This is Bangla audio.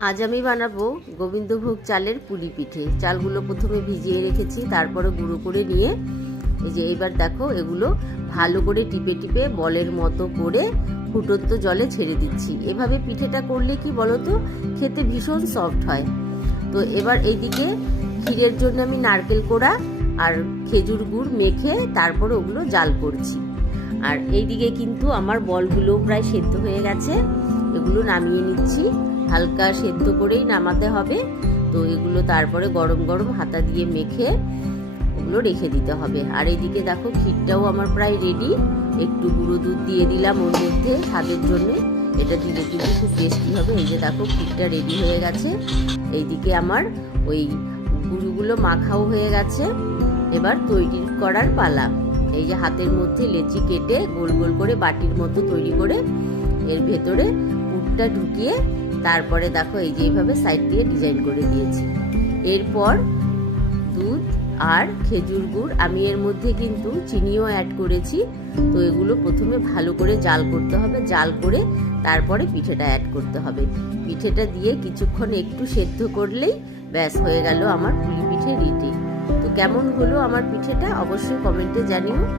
আজ আমি বানাবো গোবিন্দভোগ চালের পুলি পিঠে। চালগুলো প্রথমে ভিজিয়ে রেখেছি, তারপরে গুঁড়ো করে নিয়ে এই যে এইবার দেখো এগুলো ভালো করে টিপে টিপে বলের মতো করে ফুটন্ত জলে ছেড়ে দিচ্ছি। এভাবে পিঠেটা করলে কি বলো তো, খেতে ভীষণ সফট হয়। তো এবার এইদিকে ক্ষীরের জন্য আমি নারকেল কোড়া আর খেজুর গুড় মেখে তারপরে ওগুলো জাল করছি। আর এইদিকে কিন্তু আমার বলগুলো প্রায় সেদ্ধ হয়ে গেছে, এগুলো নামিয়ে নিচ্ছি। হালকা সেদ্ধ করেই নামাতে হবে। তো এগুলো তারপরে গরম গরম হাতা দিয়ে মেখে ওগুলো রেখে দিতে হবে। আর এইদিকে দেখো ক্ষীরটাও আমার প্রায় রেডি। একটু গুঁড়ো দুধ দিয়ে দিলাম ওর মধ্যে স্বাদের জন্য, এটা দিলে কিন্তু খুব টেস্টি হবে। এই যে দেখো ক্ষীরটা রেডি হয়ে গেছে। এইদিকে আমার ওই গুঁড়োগুলো মাখাও হয়ে গেছে। এবার তৈরি করার পালা। এই যে হাতের মধ্যে লেচি কেটে গোল গোল করে বাটির মতো তৈরি করে এর ভেতরে পুরটা ঢুকিয়ে তারপরে দেখো এই যে এইভাবে সাইড দিয়ে ডিজাইন করে দিয়েছি। এরপর দুধ আর খেজুর গুড়, আমি এর মধ্যে কিন্তু চিনিও অ্যাড করেছি। তো এগুলো প্রথমে ভালো করে জাল করতে হবে, জাল করে তারপরে পিঠেটা অ্যাড করতে হবে। পিঠেটা দিয়ে কিছুক্ষণ একটু সেদ্ধ করলেই ব্যাস হয়ে গেল আমার পুলি পিঠে রেডি। তো কেমন হলো আমার পিঠেটা অবশ্যই কমেন্টে জানিও।